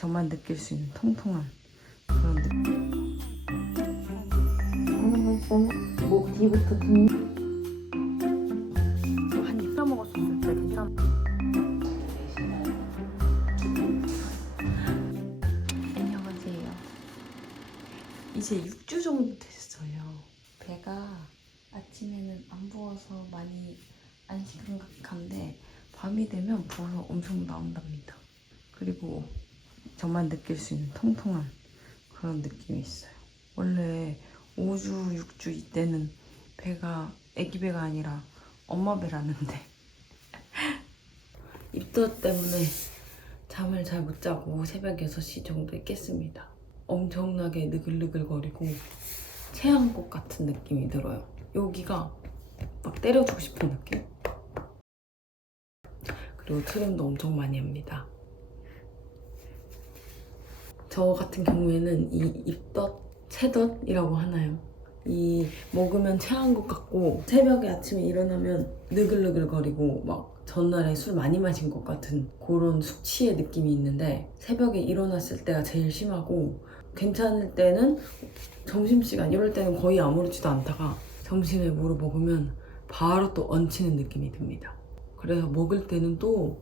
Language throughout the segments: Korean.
저만 느낄 수 있는 통통한 그런 느낌. 하는 거 있으면 목 뒤부터 등. 한입 떠먹었을 때 괜찮아. 안녕하세요. 이제 6주 정도 됐어요. 배가 아침에는 안 부어서 많이 안 심각한데 밤이 되면 부어서 엄청 나온답니다. 그리고 저만 느낄 수 있는 통통한 그런 느낌이 있어요. 원래 5주, 6주 이때는 배가 아기 배가 아니라 엄마 배라는데 입덧 때문에 잠을 잘 못 자고 새벽 6시 정도에 깼습니다. 엄청나게 느글느글거리고 체한꽃 같은 느낌이 들어요. 여기가 막 때려주고 싶은 느낌? 그리고 트림도 엄청 많이 합니다. 저 같은 경우에는 이 입덧, 체덧이라고 하나요? 이 먹으면 체한 것 같고 새벽에 아침에 일어나면 느글느글거리고 막 전날에 술 많이 마신 것 같은 그런 숙취의 느낌이 있는데 새벽에 일어났을 때가 제일 심하고 괜찮을 때는 점심시간 이럴 때는 거의 아무렇지도 않다가 점심에 뭐를 먹으면 바로 또 얹히는 느낌이 듭니다. 그래서 먹을 때는 또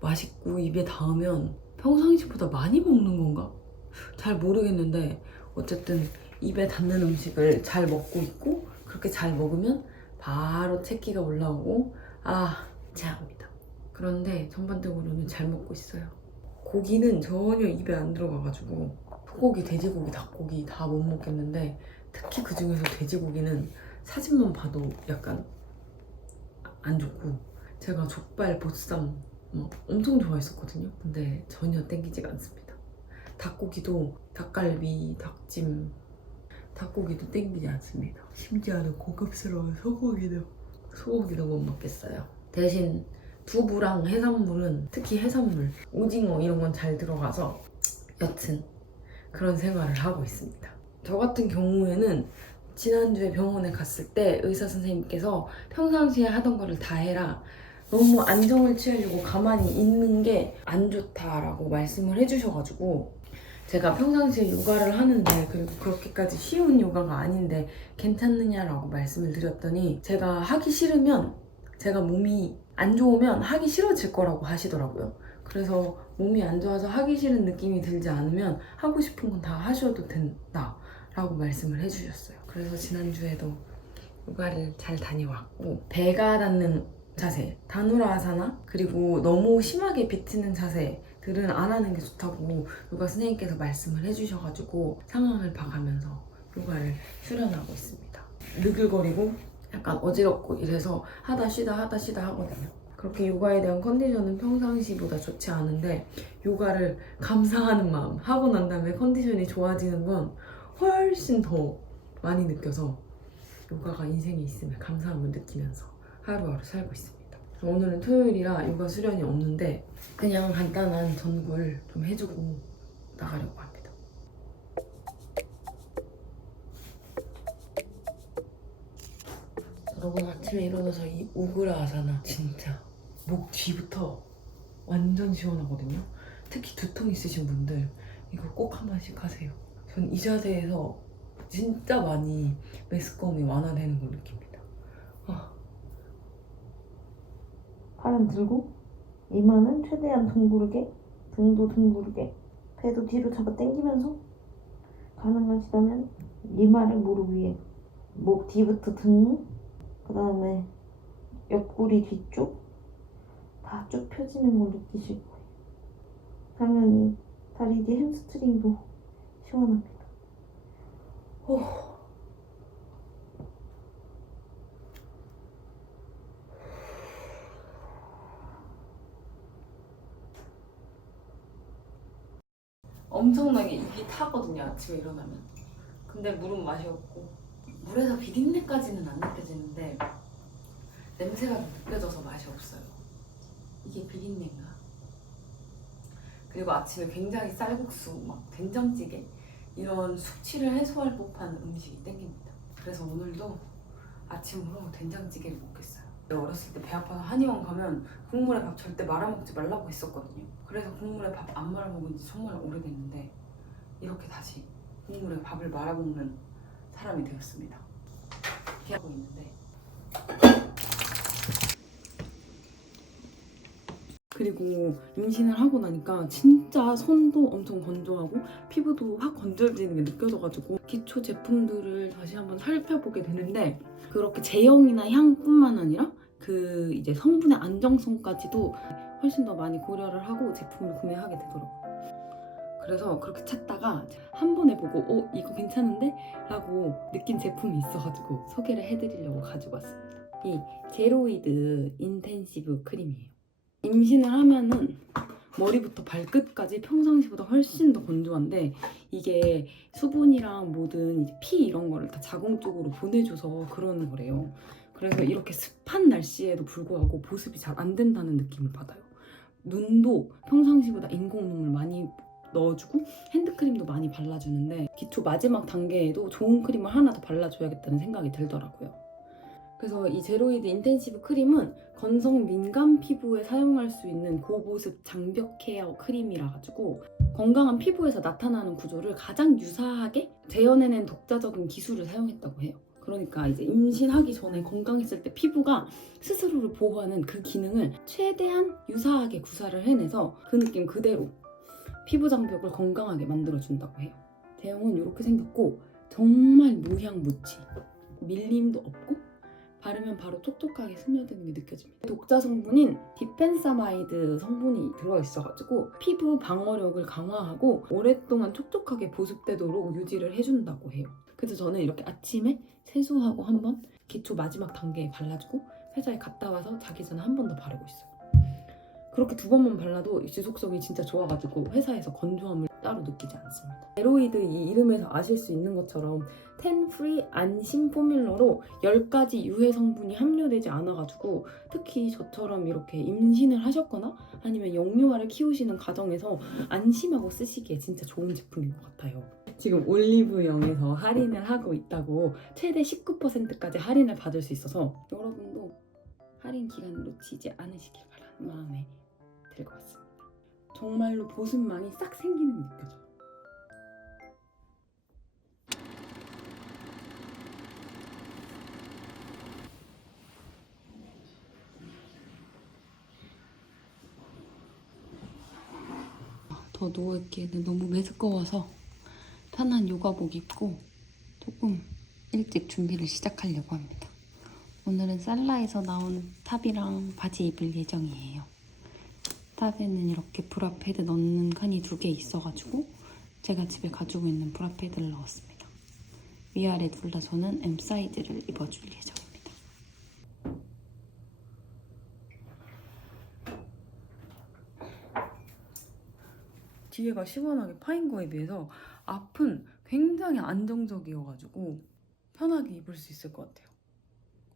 맛있고 입에 닿으면 평상시보다 많이 먹는 건가? 잘 모르겠는데 어쨌든 입에 닿는 음식을 잘 먹고 있고 그렇게 잘 먹으면 바로 체기가 올라오고 체합니다. 그런데 전반적으로는 잘 먹고 있어요. 고기는 전혀 입에 안 들어가가지고 소고기, 돼지고기, 닭고기 다 못 먹겠는데 특히 그 중에서 돼지고기는 사진만 봐도 약간 안 좋고 제가 족발, 보쌈 엄청 좋아했었거든요. 근데 전혀 땡기지가 않습니다. 닭고기도 닭갈비, 닭찜, 닭고기도 땡기지 않습니다. 심지어는 고급스러운 소고기도 못 먹겠어요. 대신 두부랑 해산물은 특히 해산물, 오징어 이런 건 잘 들어가서 여튼 그런 생활을 하고 있습니다. 저 같은 경우에는 지난주에 병원에 갔을 때 의사 선생님께서 평상시에 하던 거를 다 해라. 너무 안정을 취하려고 가만히 있는 게 안 좋다라고 말씀을 해주셔가지고 제가 평상시에 요가를 하는데 그리고 그렇게까지 쉬운 요가가 아닌데 괜찮느냐라고 말씀을 드렸더니 제가 하기 싫으면 제가 몸이 안 좋으면 하기 싫어질 거라고 하시더라고요. 그래서 몸이 안 좋아서 하기 싫은 느낌이 들지 않으면 하고 싶은 건 다 하셔도 된다 라고 말씀을 해주셨어요. 그래서 지난주에도 요가를 잘 다녀왔고 배가 닿는 자세, 다누라아사나 그리고 너무 심하게 비트는 자세들은 안 하는 게 좋다고 요가 선생님께서 말씀을 해주셔가지고 상황을 봐가면서 요가를 수련하고 있습니다. 느글거리고 약간 어지럽고 이래서 하다 쉬다 하거든요. 그렇게 요가에 대한 컨디션은 평상시보다 좋지 않은데 요가를 감사하는 마음 하고 난 다음에 컨디션이 좋아지는 건 훨씬 더 많이 느껴서 요가가 인생에 있음에 감사함을 느끼면서 하루하루 살고 있습니다. 오늘은 토요일이라 요가 수련이 없는데 그냥 간단한 전굴 좀 해주고 나가려고 합니다. 여러분 아침에 일어나서 이 우그라아사나 진짜 목 뒤부터 완전 시원하거든요. 특히 두통 있으신 분들 이거 꼭 한 번씩 하세요. 전 이 자세에서 진짜 많이 메스꺼움이 완화되는 걸 느낍니다. 팔은 들고 이마는 최대한 둥그르게, 등도 둥그르게, 배도 뒤로 잡아 당기면서 가능하시다면 이마를 무릎 위에, 목 뒤부터 등, 그 다음에 옆구리 뒤쪽 다 쭉 펴지는 걸 느끼실 거예요. 당연히 다리 뒤 햄스트링도 시원합니다. 엄청나게 입이 타거든요, 아침에 일어나면. 근데 물은 맛이 없고 물에서 비린내까지는 안 느껴지는데 냄새가 느껴져서 맛이 없어요. 이게 비린내인가? 그리고 아침에 굉장히 쌀국수, 막 된장찌개 이런 숙취를 해소할 법한 음식이 땡깁니다. 그래서 오늘도 아침으로 된장찌개를 먹겠어요. 어렸을 때 배 아파서 한의원 가면 국물에 밥 절대 말아먹지 말라고 했었거든요. 그래서 국물에 밥 안 말아 먹은 지 정말 오래됐는데 이렇게 다시 국물에 밥을 말아 먹는 사람이 되었습니다. 이렇게 하고 있는데, 그리고 임신을 하고 나니까 진짜 손도 엄청 건조하고 피부도 확 건조해지는 게 느껴져가지고 기초 제품들을 다시 한번 살펴보게 되는데, 그렇게 제형이나 향뿐만 아니라 그 이제 성분의 안정성까지도 훨씬 더 많이 고려를 하고 제품을 구매하게 되더라고요. 그래서 그렇게 찾다가 한 번에 보고 이거 괜찮은데? 라고 느낀 제품이 있어가지고 소개를 해드리려고 가지고 왔습니다. 이 제로이드 인텐시브 크림이에요. 임신을 하면은 머리부터 발끝까지 평상시보다 훨씬 더 건조한데, 이게 수분이랑 모든 이제 피 이런 거를 다 자궁 쪽으로 보내줘서 그러는 거래요. 그래서 이렇게 습한 날씨에도 불구하고 보습이 잘 안 된다는 느낌을 받아요. 눈도 평상시보다 인공눈물 많이 넣어주고 핸드크림도 많이 발라주는데, 기초 마지막 단계에도 좋은 크림을 하나 더 발라줘야겠다는 생각이 들더라고요. 그래서 이 제로이드 인텐시브 크림은 건성 민감 피부에 사용할 수 있는 고보습 장벽 케어 크림이라 가지고 건강한 피부에서 나타나는 구조를 가장 유사하게 재현해낸 독자적인 기술을 사용했다고 해요. 그러니까 이제 임신하기 전에 건강했을 때 피부가 스스로를 보호하는 그 기능을 최대한 유사하게 구사를 해내서 그 느낌 그대로 피부 장벽을 건강하게 만들어준다고 해요. 제형은 이렇게 생겼고 정말 무향무치, 밀림도 없고 바르면 바로 촉촉하게 스며드는 게 느껴집니다. 독자 성분인 디펜사마이드 성분이 들어있어가지고 피부 방어력을 강화하고 오랫동안 촉촉하게 보습되도록 유지를 해준다고 해요. 그래서 저는 이렇게 아침에 세수하고 한번 기초 마지막 단계에 발라주고 회사에 갔다 와서 자기 전에 한 번 더 바르고 있어요. 그렇게 2번만 발라도 지속성이 진짜 좋아가지고 회사에서 건조함을 따로 느끼지 않습니다. 제로이드 이 이름에서 아실 수 있는 것처럼 텐 프리 안심 포뮬러로 10가지 유해 성분이 함유되지 않아가지고 특히 저처럼 이렇게 임신을 하셨거나 아니면 영유아를 키우시는 가정에서 안심하고 쓰시기에 진짜 좋은 제품인 것 같아요. 지금 올리브영에서 할인을 하고 있다고 최대 19%까지 할인을 받을 수 있어서 여러분도 할인 기간을 놓치지 않으시길 바라는 마음에 들고 왔습니다. 정말로 보습망이 싹 생기는 게 느껴져요. 더 누워있기에는 너무 메스꺼워서 편한 요가복 입고 조금 일찍 준비를 시작하려고 합니다. 오늘은 살라에서 나온 탑이랑 바지 입을 예정이에요. 탑에는 이렇게 브라 패드 넣는 칸이 2개 있어가지고 제가 집에 가지고 있는 브라 패드를 넣었습니다. 위아래 둘 다 저는 M 사이즈를 입어줄 예정입니다. 뒤에가 시원하게 파인 거에 비해서 앞은 굉장히 안정적이어가지고 편하게 입을 수 있을 것 같아요.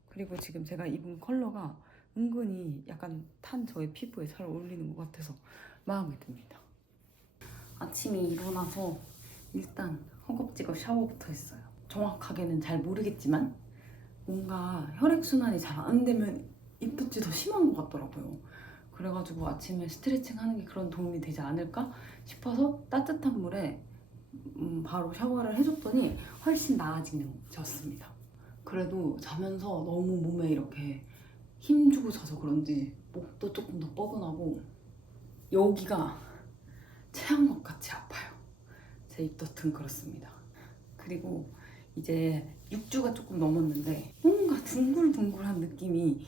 그리고 지금 제가 입은 컬러가 은근히 약간 탄 저의 피부에 잘 어울리는 것 같아서 마음에 듭니다. 아침에 일어나서 일단 허겁지겁 샤워부터 했어요. 정확하게는 잘 모르겠지만 뭔가 혈액순환이 잘 안 되면 입덧이 더 심한 것 같더라고요. 그래가지고 아침에 스트레칭 하는 게 그런 도움이 되지 않을까 싶어서 따뜻한 물에 바로 샤워를 해줬더니 훨씬 나아졌습니다. 그래도 자면서 너무 몸에 이렇게 힘주고 자서 그런지 목도 조금 더 뻐근하고 여기가 체한 것 같이 아파요. 제 입덧은 그렇습니다. 그리고 이제 6주가 조금 넘었는데 뭔가 둥글둥글한 느낌이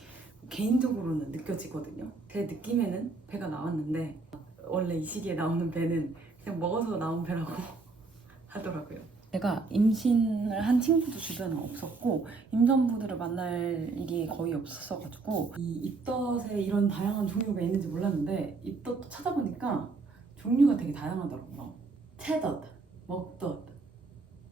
개인적으로는 느껴지거든요. 제 느낌에는 배가 나왔는데 원래 이 시기에 나오는 배는 그냥 먹어서 나온 배라고 하더라고요. 제가 임신을 한 친구도 주변에 없었고 임산부들을 만날 일이 거의 없었어가지고 이 입덧에 이런 다양한 종류가 있는지 몰랐는데 입덧도 찾아보니까 종류가 되게 다양하더라고요. 채덧, 먹덧,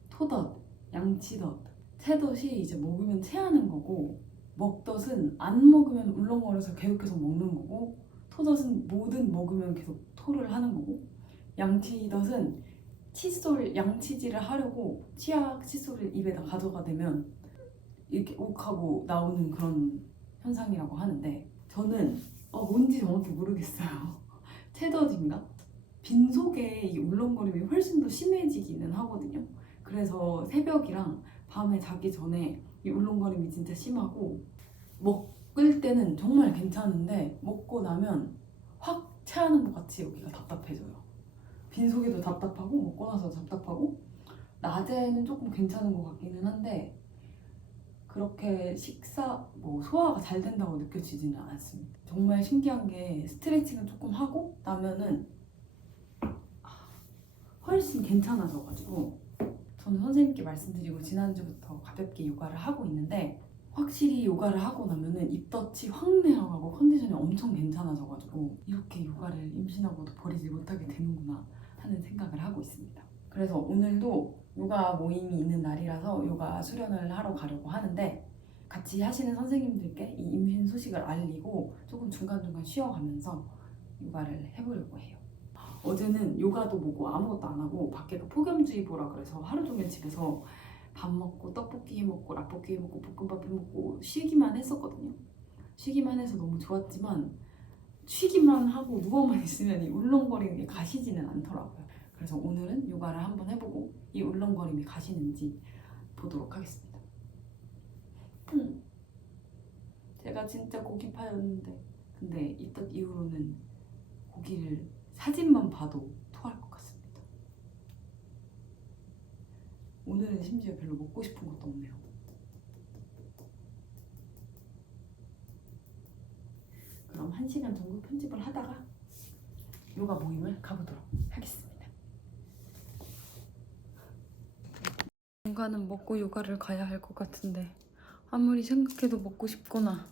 토덧, 양치덧. 채덧이 이제 먹으면 체하는 거고, 먹덧은 안 먹으면 울렁거려서 계속해서 먹는 거고, 토덧은 뭐든 먹으면 계속 토를 하는 거고, 양치덧은 칫솔, 양치질을 하려고 치약 칫솔을 입에다 가져가 대면 이렇게 욱하고 나오는 그런 현상이라고 하는데, 저는 뭔지 정확히 모르겠어요. 채더진가? 빈속에 이 울렁거림이 훨씬 더 심해지기는 하거든요. 그래서 새벽이랑 밤에 자기 전에 이 울렁거림이 진짜 심하고, 먹을 때는 정말 괜찮은데 먹고 나면 확 체하는 것 같이 여기가 답답해져요. 빈속에도 답답하고 먹고 나서 답답하고, 낮에는 조금 괜찮은 것 같기는 한데 그렇게 소화가 잘 된다고 느껴지지는 않습니다. 정말 신기한 게 스트레칭을 조금 하고 나면은 훨씬 괜찮아져가지고, 저는 선생님께 말씀드리고 지난주부터 가볍게 요가를 하고 있는데, 확실히 요가를 하고 나면은 입덧이 확 내려가고 컨디션이 엄청 괜찮아져가지고 이렇게 요가를 임신하고도 버리지 못하게 되는구나 하는 생각을 하고 있습니다. 그래서 오늘도 요가 모임이 있는 날이라서 요가 수련을 하러 가려고 하는데, 같이 하시는 선생님들께 이 임신 소식을 알리고 조금 중간중간 쉬어가면서 요가를 해보려고 해요. 어제는 요가도 뭐고 아무것도 안 하고 밖에가 폭염주의보라 그래서 하루 종일 집에서 밥 먹고 떡볶이 해 먹고 라볶이 해 먹고 볶음밥 해 먹고 쉬기만 했었거든요. 쉬기만 해서 너무 좋았지만 쉬기만 하고 누워만 있으면 이 울렁거리는 게 가시지는 않더라고요. 그래서 오늘은 요가를 한번 해보고 이 울렁거림이 가시는지 보도록 하겠습니다. 제가 진짜 고기파였는데, 근데 이때 이후로는 고기를 사진만 봐도 토할 것 같습니다. 오늘은 심지어 별로 먹고 싶은 것도 없네요. 그럼 1시간 정도 편집을 하다가 요가 모임을 가보도록 하겠습니다. 뭔가는 먹고 요가를 가야 할 것 같은데 아무리 생각해도 먹고 싶거나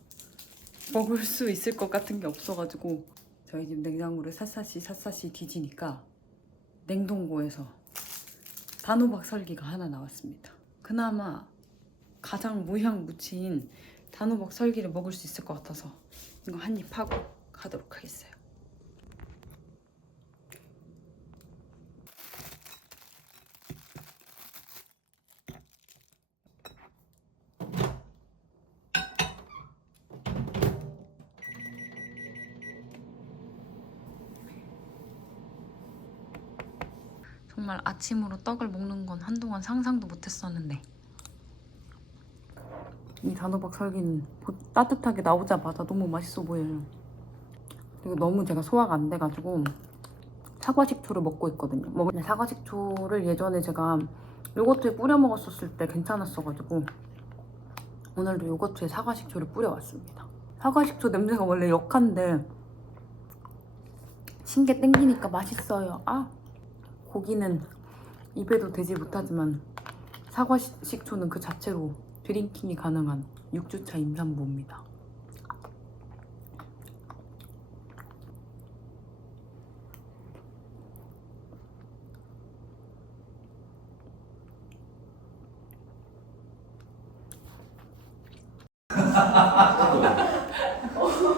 먹을 수 있을 것 같은 게 없어가지고, 저희 집 냉장고를 샅샅이 뒤지니까 냉동고에서 단호박 설기가 하나 나왔습니다. 그나마 가장 무향무치인 단호박 설기를 먹을 수 있을 것 같아서 이거 한 입 하고 가도록 하겠어요. 정말 아침으로 떡을 먹는 건 한동안 상상도 못했었는데, 이 단호박 설기는 따뜻하게 나오자마자 너무 맛있어 보여요. 그리고 너무 제가 소화가 안 돼가지고 사과식초를 먹고 있거든요. 사과식초를 예전에 제가 요거트에 뿌려 먹었었을 때 괜찮았어가지고 오늘도 요거트에 사과식초를 뿌려왔습니다. 사과식초 냄새가 원래 역한데 신게 땡기니까 맛있어요. 고기는 입에도 대지 못하지만 사과식초는 그 자체로 드링킹이 가능한 6주차 임산부입니다.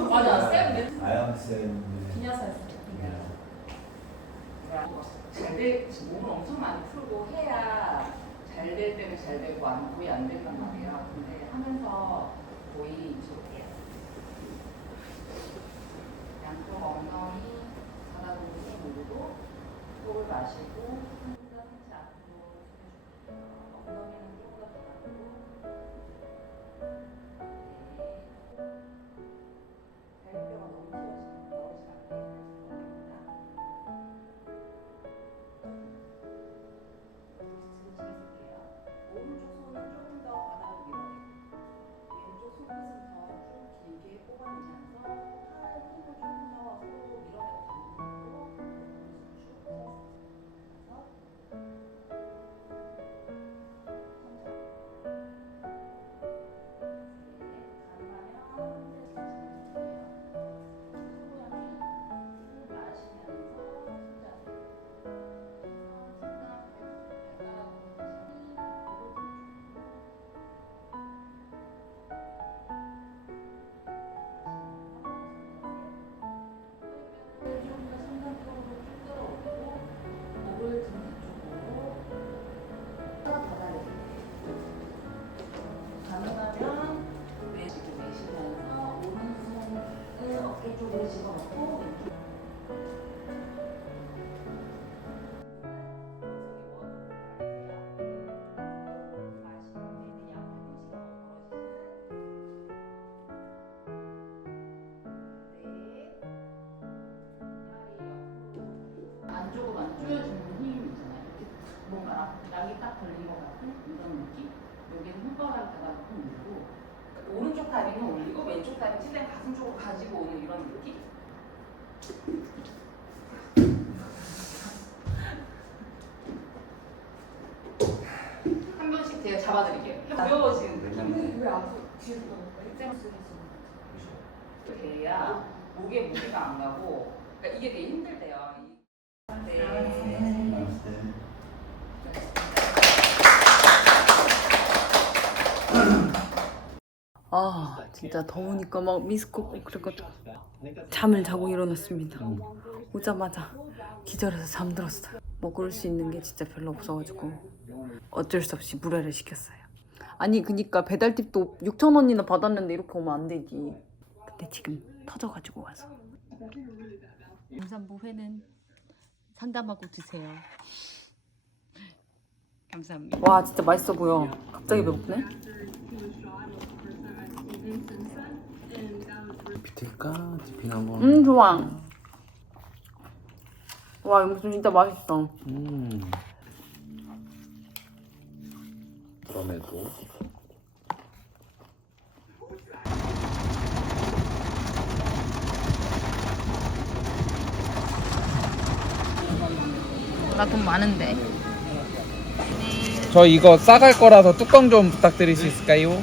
맞아, 쌤 아양쌤 비냐사였어요. 몸을 엄청 많이 풀고 해야 잘 될 때는 잘 되고 거의 안 된단 말이에요. 근데 하면서 거의 저렇게 양쪽 엉덩이 바닥으로 누르고 호흡을 마시고 손보다 상체 앞으로 해줄게요. 엉덩이는 조금 더 바닥으로. 발뼈가 너무 넣으시면 안 됩니다. 오른쪽 손은 조금 더 바닥으로 밀어내고 왼쪽 손끝은 더 쭉 길게 뽑아내면서 팔 힘을 조금 더 서로 밀어내고 당기고 쭉 서 있어요. 당겨주는 힘 있잖아요. 이렇게 뭔가 낙이 딱 걸린 것 같은 이런 느낌. 여기는 혓바닥에다가 좀 밀고 그러니까 오른쪽 다리는 올리고 왼쪽 다리 최대한 가슴 쪽으로 가지고 오는 이런 느낌. 한 번씩 제가 잡아드릴게요. 어려워지는 느낌. 왜 앞으로 뒤로 가는 돼야 목에 무게가 안 가고 그러니까 이게 되게 힘들대요. 네. 아 진짜 더우니까 막 미스코 그래가지고 잠을 자고 일어났습니다. 오자마자 기절해서 잠들었어요. 먹을 수 있는 게 진짜 별로 없어가지고 어쩔 수 없이 물회를 시켰어요. 아니 그니까 배달팁도 6,000원이나 받았는데 이렇게 오면 안 되지. 근데 지금 터져가지고 와서 임산부 회는 상담하고 드세요. 감사합니다. 와 진짜 맛있어 보여. 갑자기 배고프네. 비틀까? 디핀 한번. 좋아. 와 이거 진짜 맛있어. 그럼에도 나 돈 많은데. 저 이거 싸갈 거라서 뚜껑 좀 부탁드릴 수 있을까요?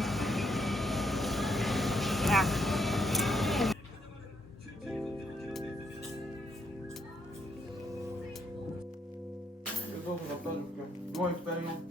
이거 갖다 줄게. 누워 있어요.